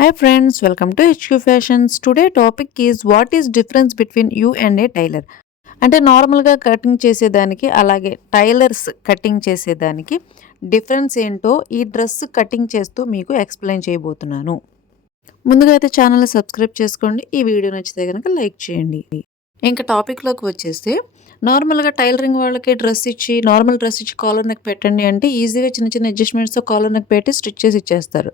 Hi friends, welcome to HQ Fashions. Today topic is what is difference between you and a tailor. అంటే నార్మల్గా cutting చేసేదానికి అలాగే tailors cutting చేసేదానికి difference ఏంటో ఈ డ్రెస్ కటింగ్ చేస్తూ మీకు ఎక్స్ప్లెయిన్ చేయబోతున్నాను. ముందుగా అయితే ఛానల్ని సబ్స్క్రైబ్ చేసుకోండి. ఈ వీడియో నచ్చితే కనుక లైక్ చేయండి. ఇంకా టాపిక్లోకి వచ్చేస్తే నార్మల్గా టైలరింగ్ వాళ్ళకి నార్మల్ డ్రెస్ ఇచ్చి కాలర్ నెక్ పెట్టండి అంటే ఈజీగా చిన్న చిన్న అడ్జస్ట్మెంట్స్తో కాలర్ నెక్ పెట్టి స్టిచ్ చేసి ఇచ్చేస్తారు.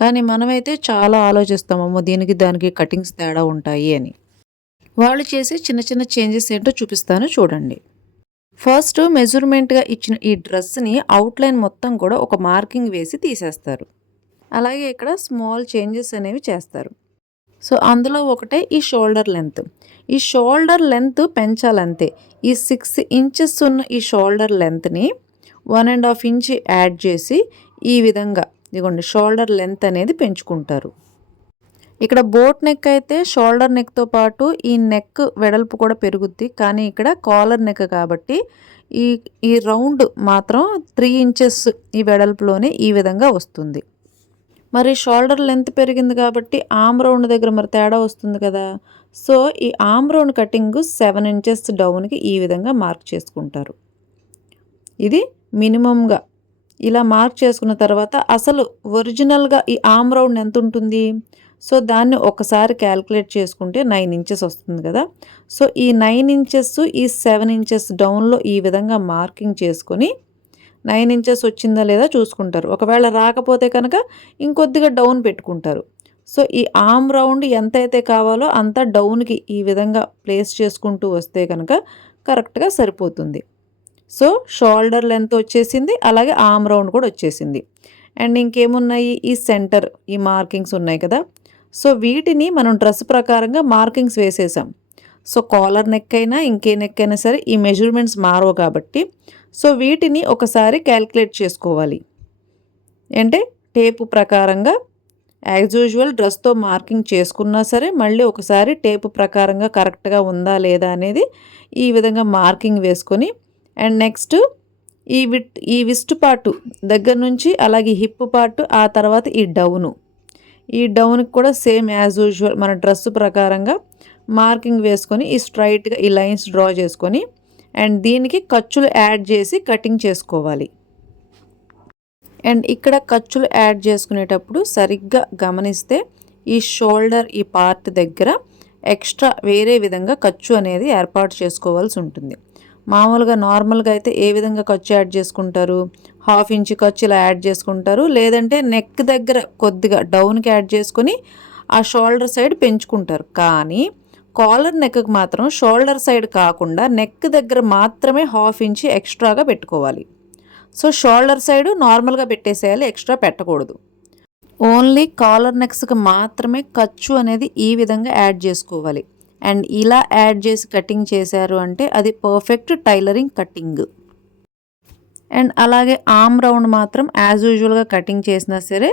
కానీ మనమైతే చాలా ఆలోచిస్తామమ్మో దీనికి దానికి కటింగ్స్ తేడా ఉంటాయి అని. వాళ్ళు చేసే చిన్న చిన్న చేంజెస్ ఏంటో చూపిస్తాను చూడండి. ఫస్ట్ మెజర్మెంట్గా ఇచ్చిన ఈ డ్రెస్ని అవుట్లైన్ మొత్తం కూడా ఒక మార్కింగ్ వేసి తీసేస్తారు. అలాగే ఇక్కడ స్మాల్ చేంజెస్ అనేవి చేస్తారు. సో అందులో ఒకటే ఈ షోల్డర్ లెంత్. ఈ షోల్డర్ లెంత్ పెంచాలంతే. ఈ 6 ఇంచెస్ ఉన్న ఈ షోల్డర్ లెంత్ని 1.5 ఇంచ్ యాడ్ చేసి ఈ విధంగా ఇదిగోండి షోల్డర్ లెంత్ అనేది పెంచుకుంటారు. ఇక్కడ బోట్ నెక్ అయితే షోల్డర్ నెక్తో పాటు ఈ నెక్ వెడల్పు కూడా పెరుగుద్ది. కానీ ఇక్కడ కాలర్ నెక్ కాబట్టి ఈ రౌండ్ మాత్రం 3 ఇంచెస్ ఈ వెడల్పులోనే ఈ విధంగా వస్తుంది. మరి షోల్డర్ లెంత్ పెరిగింది కాబట్టి ఆమ్ రౌండ్ దగ్గర మరి తేడా వస్తుంది కదా. సో ఈ ఆమ్ రౌండ్ కటింగ్ 7 ఇంచెస్ డౌన్కి ఈ విధంగా మార్క్ చేసుకుంటారు. ఇది మినిమంగా ఇలా మార్క్ చేసుకున్న తర్వాత అసలు ఒరిజినల్గా ఈ ఆమ్ రౌండ్ ఎంత ఉంటుంది, సో దాన్ని ఒకసారి క్యాల్కులేట్ చేసుకుంటే 9 ఇంచెస్ వస్తుంది కదా. సో ఈ 9 ఇంచెస్ ఈ 7 ఇంచెస్ డౌన్లో ఈ విధంగా మార్కింగ్ చేసుకొని 9 ఇంచెస్ వచ్చిందా లేదా చూసుకుంటారు. ఒకవేళ రాకపోతే కనుక ఇంకొద్దిగా డౌన్ పెట్టుకుంటారు. సో ఈ ఆమ్ రౌండ్ ఎంతైతే కావాలో అంత డౌన్కి ఈ విధంగా ప్లేస్ చేసుకుంటూ వస్తే కనుక కరెక్ట్గా సరిపోతుంది. సో షోల్డర్ లెంత్ వచ్చేసింది, అలాగే ఆమ్ రౌండ్ కూడా వచ్చేసింది. అండ్ ఇంకేమున్నాయి, ఈ సెంటర్ ఈ మార్కింగ్స్ ఉన్నాయి కదా. సో వీటిని మనం డ్రెస్ ప్రకారంగా మార్కింగ్స్ వేసేసాం. సో కాలర్ నెక్ అయినా ఇంకే నెక్ అయినా సరే ఈ మెజర్మెంట్స్ మారవు కాబట్టి సో వీటిని ఒకసారి క్యాల్కులేట్ చేసుకోవాలి. అంటే టేపు ప్రకారంగా యాజ్ యూజువల్ డ్రెస్తో మార్కింగ్ చేసుకున్నా సరే మళ్ళీ ఒకసారి టేపు ప్రకారంగా కరెక్ట్గా ఉందా లేదా అనేది ఈ విధంగా మార్కింగ్ వేసుకొని అండ్ నెక్స్ట్ ఈ విస్ట్ పార్టు దగ్గర నుంచి అలాగే హిప్ పార్టు ఆ తర్వాత ఈ డౌన్కి కూడా సేమ్ యాజ్ యూజువల్ మన డ్రెస్ ప్రకారంగా మార్కింగ్ వేసుకొని ఈ స్ట్రైట్గా ఈ లైన్స్ డ్రా చేసుకొని అండ్ దీనికి ఖర్చులు యాడ్ చేసి కటింగ్ చేసుకోవాలి. అండ్ ఇక్కడ ఖర్చులు యాడ్ చేసుకునేటప్పుడు సరిగ్గా గమనిస్తే ఈ షోల్డర్ ఈ పార్ట్ దగ్గర ఎక్స్ట్రా వేరే విధంగా ఖర్చు అనేది ఏర్పాటు చేసుకోవాల్సి ఉంటుంది. మామూలుగా నార్మల్గా అయితే ఏ విధంగా ఖర్చు యాడ్ చేసుకుంటారు, 1/2 ఇంచ్ ఖర్చు ఇలా యాడ్ చేసుకుంటారు, లేదంటే నెక్ దగ్గర కొద్దిగా డౌన్కి యాడ్ చేసుకొని ఆ షోల్డర్ సైడ్ పెంచుకుంటారు. కానీ కాలర్ నెక్కి మాత్రం షోల్డర్ సైడ్ కాకుండా నెక్ దగ్గర మాత్రమే 1/2 ఇంచ్ ఎక్స్ట్రాగా పెట్టుకోవాలి. సో షోల్డర్ సైడ్ నార్మల్గా పెట్టేసేయాలి, ఎక్స్ట్రా పెట్టకూడదు. ఓన్లీ కాలర్ నెక్స్కి మాత్రమే ఖర్చు అనేది ఈ విధంగా యాడ్ చేసుకోవాలి. అండ్ ఇలా యాడ్ చేసి కటింగ్ చేశారు అంటే అది పర్ఫెక్ట్ టైలరింగ్ కటింగ్. అండ్ అలాగే ఆమ్ రౌండ్ మాత్రం యాజ్ యూజువల్గా కటింగ్ చేసినా సరే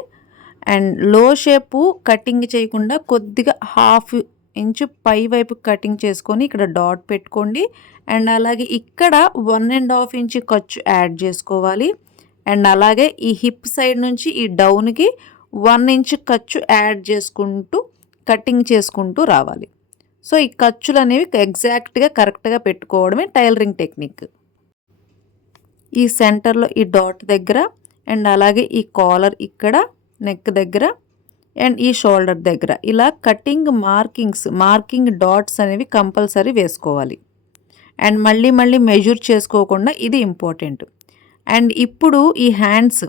అండ్ లో షేపు కటింగ్ చేయకుండా కొద్దిగా 1/2 ఇంచు పై వైపు కటింగ్ చేసుకొని ఇక్కడ డాట్ పెట్టుకోండి. అండ్ అలాగే ఇక్కడ 1.5 ఇంచ్ ఖర్చు యాడ్ చేసుకోవాలి. అండ్ అలాగే ఈ హిప్ సైడ్ నుంచి ఈ డౌన్కి 1 ఇంచ్ ఖర్చు యాడ్ చేసుకుంటూ కటింగ్ చేసుకుంటూ రావాలి. సో ఈ ఖర్చులు అనేవి ఎగ్జాక్ట్గా కరెక్ట్గా పెట్టుకోవడమే టైలరింగ్ టెక్నిక్. ఈ సెంటర్లో ఈ డాట్ దగ్గర అండ్ అలాగే ఈ కాలర్ ఇక్కడ నెక్ దగ్గర అండ్ ఈ షోల్డర్ దగ్గర ఇలా మార్కింగ్ డాట్స్ అనేవి కంపల్సరీ వేసుకోవాలి. అండ్ మళ్ళీ మెజర్ చేసుకోకుండా ఇది ఇంపార్టెంట్. అండ్ ఇప్పుడు ఈ హ్యాండ్స్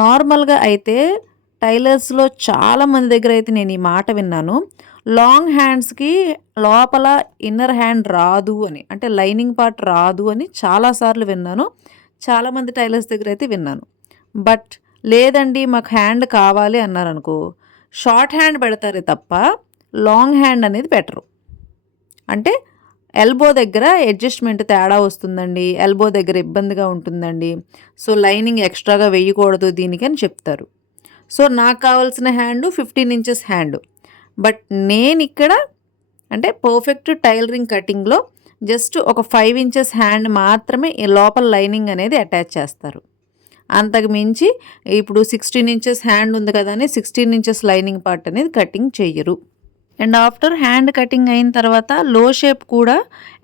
నార్మల్గా అయితే టైలర్స్లో చాలామంది దగ్గర అయితే నేను ఈ మాట విన్నాను, లాంగ్ హ్యాండ్స్కి లోపల ఇన్నర్ హ్యాండ్ రాదు అని, అంటే లైనింగ్ పార్ట్ రాదు అని చాలాసార్లు విన్నాను. చాలామంది టైలర్స్ దగ్గర అయితే విన్నాను. బట్ లేదండి మాకు హ్యాండ్ కావాలి అన్నారనుకో షార్ట్ హ్యాండ్ పెడతారే తప్ప లాంగ్ హ్యాండ్ అనేది పెట్టరు. అంటే ఎల్బో దగ్గర అడ్జస్ట్మెంట్ తేడా వస్తుందండి, ఎల్బో దగ్గర ఇబ్బందిగా ఉంటుందండి, సో లైనింగ్ ఎక్స్ట్రాగా వేయకూడదు దీనికి అని చెప్తారు. సో నాకు కావాల్సిన హ్యాండ్ 15 ఇంచెస్ హ్యాండ్. బట్ నేను ఇక్కడ అంటే పర్ఫెక్ట్ టైలరింగ్ కటింగ్లో జస్ట్ ఒక 5 ఇంచెస్ హ్యాండ్ మాత్రమే ఈ లోపల లైనింగ్ అనేది అటాచ్ చేస్తారు. అంతకు మించి ఇప్పుడు 16 ఇంచెస్ హ్యాండ్ ఉంది కదా అని 16 ఇంచెస్ లైనింగ్ పార్ట్ అనేది కటింగ్ చెయ్యరు. అండ్ ఆఫ్టర్ హ్యాండ్ కటింగ్ అయిన తర్వాత లో షేప్ కూడా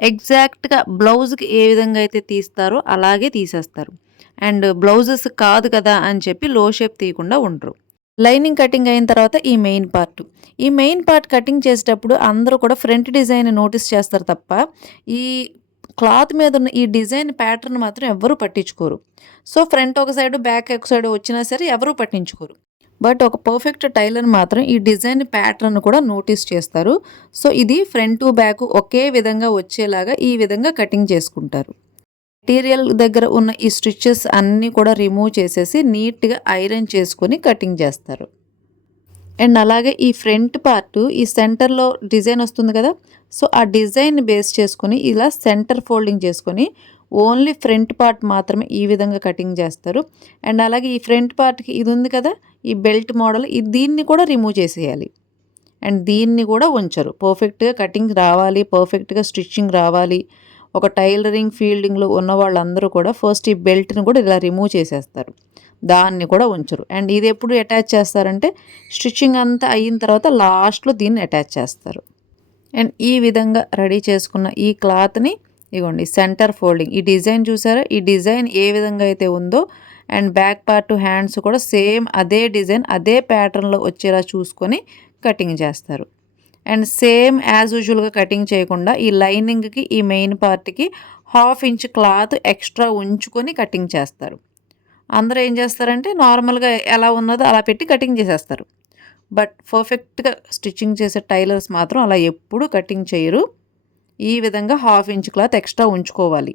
ఎగ్జాక్ట్గా బ్లౌజ్కి ఏ విధంగా అయితే తీస్తారో అలాగే తీసేస్తారు. అండ్ బ్లౌజెస్ కాదు కదా అని చెప్పి లో షేప్ తీయకుండా ఉండరు. లైనింగ్ కటింగ్ అయిన తర్వాత ఈ మెయిన్ పార్ట్ కటింగ్ చేసేటప్పుడు అందరూ కూడా ఫ్రంట్ డిజైన్ నోటీస్ చేస్తారు తప్ప ఈ క్లాత్ మీద ఉన్న ఈ డిజైన్ ప్యాటర్న్ మాత్రం ఎవరు పట్టించుకోరు. సో ఫ్రంట్ ఒక సైడ్ బ్యాక్ ఒక సైడ్ వచ్చినా సరే ఎవరు పట్టించుకోరు. బట్ ఒక పర్ఫెక్ట్ టైలర్ మాత్రం ఈ డిజైన్ ప్యాటర్న్ కూడా నోటీస్ చేస్తారు. సో ఇది ఫ్రంట్ టు బ్యాక్ ఒకే విధంగా వచ్చేలాగా ఈ విధంగా కటింగ్ చేసుకుంటారు. మెటీరియల్ దగ్గర ఉన్న ఈ స్టిచెస్ అన్నీ కూడా రిమూవ్ చేసేసి నీట్గా ఐరన్ చేసుకొని కటింగ్ చేస్తారు. అండ్ అలాగే ఈ ఫ్రంట్ పార్ట్ ఈ సెంటర్లో డిజైన్ వస్తుంది కదా, సో ఆ డిజైన్ బేస్ చేసుకొని ఇలా సెంటర్ ఫోల్డింగ్ చేసుకొని ఓన్లీ ఫ్రంట్ పార్ట్ మాత్రమే ఈ విధంగా కటింగ్ చేస్తారు. అండ్ అలాగే ఈ ఫ్రంట్ పార్ట్కి ఇది ఉంది కదా, ఈ బెల్ట్ మోడల్ దీన్ని కూడా రిమూవ్ చేసేయాలి. అండ్ దీన్ని కూడా ఉంచరు. పర్ఫెక్ట్గా కటింగ్ రావాలి, పర్ఫెక్ట్గా స్టిచ్చింగ్ రావాలి. ఒక టైలరింగ్ ఫీల్డింగ్లో ఉన్న వాళ్ళందరూ కూడా ఫస్ట్ ఈ బెల్ట్ని కూడా ఇలా రిమూవ్ చేసేస్తారు, దాన్ని కూడా ఉంచరు. అండ్ ఇది ఎప్పుడు అటాచ్ చేస్తారంటే స్టిచ్చింగ్ అంతా అయిన తర్వాత లాస్ట్లో దీన్ని అటాచ్ చేస్తారు. అండ్ ఈ విధంగా రెడీ చేసుకున్న ఈ క్లాత్ని ఇగోండి సెంటర్ ఫోల్డింగ్ ఈ డిజైన్ చూసారా, ఈ డిజైన్ ఏ విధంగా అయితే ఉందో అండ్ బ్యాక్ పార్ట్ హ్యాండ్స్ కూడా సేమ్ అదే డిజైన్ అదే ప్యాటర్న్లో వచ్చేలా చూసుకొని కటింగ్ చేస్తారు. అండ్ సేమ్ యాజ్ యూజువల్గా కటింగ్ చేయకుండా ఈ లైనింగ్కి ఈ మెయిన్ పార్ట్కి 1/2 ఇంచ్ క్లాత్ ఎక్స్ట్రా ఉంచుకొని కటింగ్ చేస్తారు. అందరూ ఏం చేస్తారంటే నార్మల్గా ఎలా ఉన్నదో అలా పెట్టి కటింగ్ చేసేస్తారు. బట్ పర్ఫెక్ట్గా స్టిచ్చింగ్ చేసే టైలర్స్ మాత్రం అలా ఎప్పుడూ కటింగ్ చేయరు. ఈ విధంగా 1/2 ఇంచ్ క్లాత్ ఎక్స్ట్రా ఉంచుకోవాలి.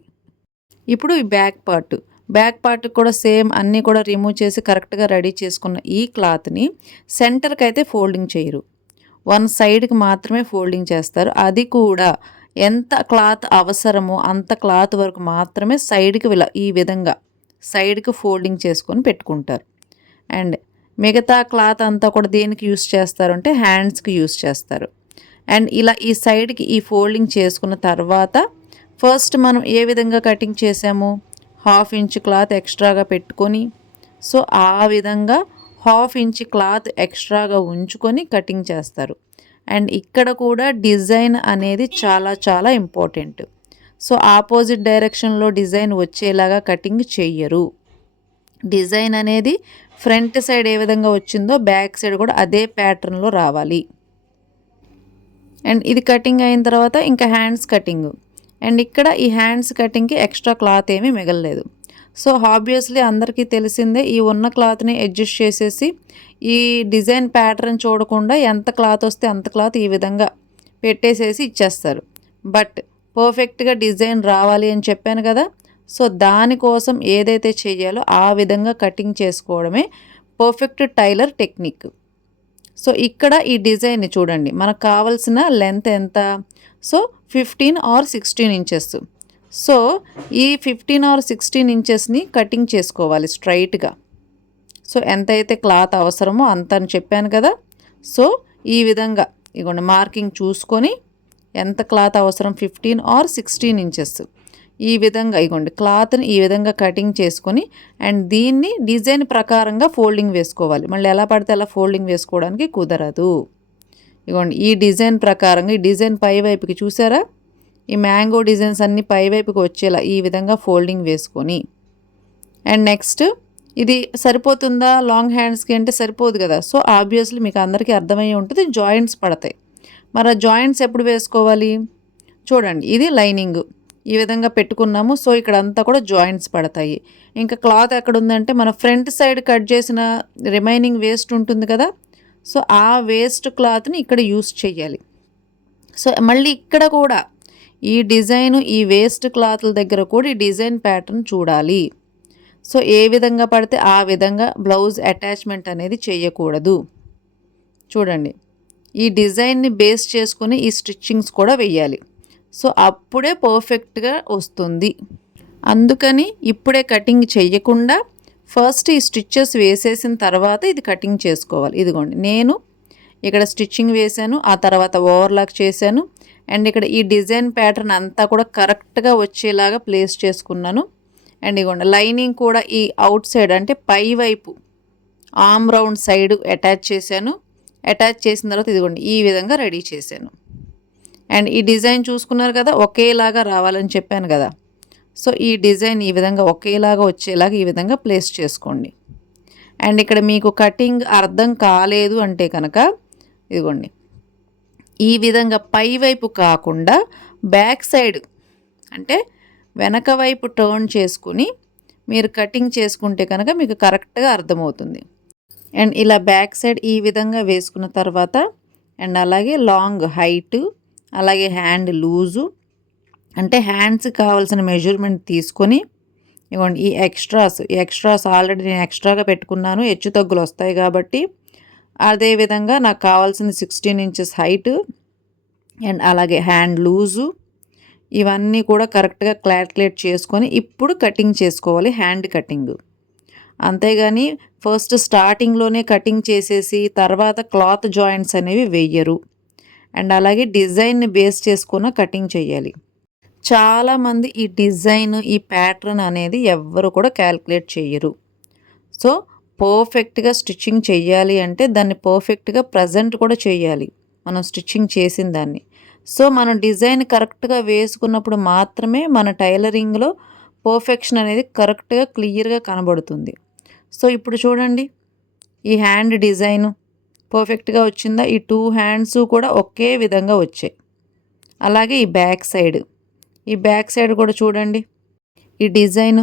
ఇప్పుడు ఈ బ్యాక్ పార్ట్ కూడా సేమ్ అన్నీ కూడా రిమూవ్ చేసి కరెక్ట్గా రెడీ చేసుకున్న ఈ క్లాత్ని సెంటర్కి అయితే ఫోల్డింగ్ చేయరు, వన్ సైడ్కి మాత్రమే ఫోల్డింగ్ చేస్తారు. అది కూడా ఎంత క్లాత్ అవసరమో అంత క్లాత్ వరకు మాత్రమే సైడ్కి ఈ విధంగా సైడ్కి ఫోల్డింగ్ చేసుకొని పెట్టుకుంటారు. అండ్ మిగతా క్లాత్ అంతా కూడా దేనికి యూస్ చేస్తారు అంటే హ్యాండ్స్కి యూస్ చేస్తారు. అండ్ ఇలా ఈ సైడ్కి ఈ ఫోల్డింగ్ చేసుకున్న తర్వాత ఫస్ట్ మనం ఏ విధంగా కటింగ్ చేసాము, 1/2 ఇంచ్ క్లాత్ ఎక్స్ట్రాగా పెట్టుకొని సో ఆ విధంగా 1/2 ఇంచ్ క్లాత్ ఎక్స్ట్రాగా ఉంచుకొని కటింగ్ చేస్తారు. అండ్ ఇక్కడ కూడా డిజైన్ అనేది చాలా చాలా ఇంపార్టెంట్. సో ఆపోజిట్ డైరెక్షన్లో డిజైన్ వచ్చేలాగా కటింగ్ చెయ్యరు. డిజైన్ అనేది ఫ్రంట్ సైడ్ ఏ విధంగా వచ్చిందో బ్యాక్ సైడ్ కూడా అదే ప్యాటర్న్లో రావాలి. అండ్ ఇది కటింగ్ అయిన తర్వాత ఇంకా హ్యాండ్స్ కటింగ్. అండ్ ఇక్కడ ఈ హ్యాండ్స్ కటింగ్కి ఎక్స్ట్రా క్లాత్ ఏమీ మిగలలేదు. సో ఆబ్వియస్లీ అందరికీ తెలిసిందే, ఈ ఉన్న క్లాత్ని అడ్జస్ట్ చేసేసి ఈ డిజైన్ ప్యాటర్న్ చూడకుండా ఎంత క్లాత్ వస్తే అంత క్లాత్ ఈ విధంగా పెట్టేసేసి ఇచ్చేస్తారు. బట్ పర్ఫెక్ట్గా డిజైన్ రావాలి అని చెప్పాను కదా, సో దానికోసం ఏదైతే చేయాలో ఆ విధంగా కటింగ్ చేసుకోవడమే పర్ఫెక్ట్ టైలర్ టెక్నిక్. సో ఇక్కడ ఈ డిజైన్ని చూడండి, మనకు కావాల్సిన లెంత్ ఎంత, సో 15 or 16 ఇంచెస్. సో ఈ 15 or 16 ఇంచెస్ని కటింగ్ చేసుకోవాలి స్ట్రైట్గా. సో ఎంతైతే క్లాత్ అవసరమో అంత అని చెప్పాను కదా, సో ఈ విధంగా ఇగోండి మార్కింగ్ చూసుకొని ఎంత క్లాత్ అవసరం 15 or 16 ఇంచెస్ ఈ విధంగా ఇగోండి క్లాత్ని ఈ విధంగా కటింగ్ చేసుకొని అండ్ దీన్ని డిజైన్ ప్రకారంగా ఫోల్డింగ్ వేసుకోవాలి. మళ్ళీ ఎలా పడితే అలా ఫోల్డింగ్ వేసుకోవడానికి కుదరదు. ఇగోండి ఈ డిజైన్ ప్రకారంగా ఈ డిజైన్ పై వైపుకి చూసారా, ఈ మ్యాంగో డిజైన్స్ అన్నీ పై వైపుకి వచ్చేలా ఈ విధంగా ఫోల్డింగ్ వేసుకొని అండ్ నెక్స్ట్ ఇది సరిపోతుందా లాంగ్ హ్యాండ్స్కి అంటే సరిపోదు కదా. సో ఆబ్వియస్లీ మీకు అందరికీ అర్థమయ్యే ఉంటుంది, జాయింట్స్ పడతాయి. మరి ఆ జాయింట్స్ ఎప్పుడు వేసుకోవాలి చూడండి, ఇది లైనింగ్ ఈ విధంగా పెట్టుకున్నాము. సో ఇక్కడ అంతా కూడా జాయింట్స్ పడతాయి. ఇంకా క్లాత్ ఎక్కడ ఉందంటే మన ఫ్రంట్ సైడ్ కట్ చేసిన రిమైనింగ్ వేస్ట్ ఉంటుంది కదా, సో ఆ వేస్ట్ క్లాత్ని ఇక్కడ యూస్ చేయాలి. సో మళ్ళీ ఇక్కడ కూడా ఈ డిజైను ఈ వేస్ట్ క్లాత్ల దగ్గర కూడా ఈ డిజైన్ ప్యాటర్న్ చూడాలి. సో ఏ విధంగా పడితే ఆ విధంగా బ్లౌజ్ అటాచ్మెంట్ అనేది చేయకూడదు. చూడండి ఈ డిజైన్ని బేస్ చేసుకుని ఈ స్టిచ్చింగ్స్ కూడా వేయాలి. సో అప్పుడే పర్ఫెక్ట్గా వస్తుంది. అందుకని ఇప్పుడే కటింగ్ చేయకుండా ఫస్ట్ ఈ స్టిచ్చెస్ వేసేసిన తర్వాత ఇది కటింగ్ చేసుకోవాలి. ఇదిగోండి నేను ఇక్కడ స్టిచ్చింగ్ వేశాను, ఆ తర్వాత ఓవర్లాక్ చేశాను అండ్ ఇక్కడ ఈ డిజైన్ ప్యాటర్న్ అంతా కూడా కరెక్ట్గా వచ్చేలాగా ప్లేస్ చేసుకున్నాను. అండ్ ఇగోండి లైనింగ్ కూడా ఈ అవుట్ సైడ్ అంటే పై వైపు ఆర్మ్ రౌండ్ సైడ్ అటాచ్ చేశాను. అటాచ్ చేసిన తర్వాత ఇదిగోండి ఈ విధంగా రెడీ చేశాను. అండ్ ఈ డిజైన్ చూసుకున్నారు కదా, ఒకేలాగా రావాలని చెప్పాను కదా. సో ఈ డిజైన్ ఈ విధంగా ఒకేలాగా వచ్చేలాగా ఈ విధంగా ప్లేస్ చేసుకోండి. అండ్ ఇక్కడ మీకు కటింగ్ అర్థం కాలేదు అంటే కనుక ఇదిగోండి ఈ విధంగా పై వైపు కాకుండా బ్యాక్ సైడ్ అంటే వెనక వైపు టర్న్ చేసుకుని మీరు కటింగ్ చేసుకుంటే కనుక మీకు కరెక్ట్గా అర్థమవుతుంది. అండ్ ఇలా బ్యాక్ సైడ్ ఈ విధంగా వేసుకున్న తర్వాత అండ్ అలాగే లాంగ్ హైట్, అలాగే హ్యాండ్ లూజు అంటే హ్యాండ్స్కి కావాల్సిన మెజర్మెంట్ తీసుకొని ఇవ్వండి. ఈ ఎక్స్ట్రాస్ ఆల్రెడీ నేను ఎక్స్ట్రాగా పెట్టుకున్నాను, హెచ్చు తగ్గులు వస్తాయి కాబట్టి. అదేవిధంగా నాకు కావాల్సిన 16 ఇంచెస్ హైట్ అండ్ అలాగే హ్యాండ్ లూజు ఇవన్నీ కూడా కరెక్ట్గా క్యాల్కులేట్ చేసుకొని ఇప్పుడు కటింగ్ చేసుకోవాలి, హ్యాండ్ కటింగ్. అంతేగాని ఫస్ట్ స్టార్టింగ్లోనే కటింగ్ చేసేసి తర్వాత క్లాత్ జాయింట్స్ అనేవి వెయ్యరు. అండ్ అలాగే డిజైన్ని బేస్ చేసుకున్న కటింగ్ చేయాలి. చాలామంది ఈ డిజైన్ ఈ ప్యాటర్న్ అనేది ఎవ్వరు కూడా క్యాల్కులేట్ చేయరు. సో పర్ఫెక్ట్గా స్టిచ్చింగ్ చేయాలి అంటే దాన్ని పర్ఫెక్ట్గా ప్రజెంట్ కూడా చేయాలి మనం స్టిచ్చింగ్ చేసిన దాన్ని. సో మనం డిజైన్ కరెక్ట్గా వేసుకున్నప్పుడు మాత్రమే మన టైలరింగ్లో పర్ఫెక్షన్ అనేది కరెక్ట్గా క్లియర్గా కనబడుతుంది. సో ఇప్పుడు చూడండి ఈ హ్యాండ్ డిజైను పర్ఫెక్ట్గా వచ్చిందా, ఈ 2 హ్యాండ్స్ కూడా ఒకే విధంగా వచ్చాయి. అలాగే ఈ బ్యాక్ సైడ్ కూడా చూడండి ఈ డిజైన్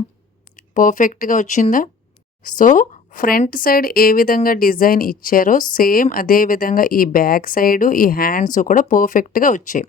పర్ఫెక్ట్గా వచ్చిందా. సో ఫ్రంట్ సైడ్ ఏ విధంగా డిజైన్ ఇచ్చారో సేమ్ అదే విధంగా ఈ బ్యాక్ సైడ్ ఈ హ్యాండ్స్ కూడా పర్ఫెక్ట్గా వచ్చాయి.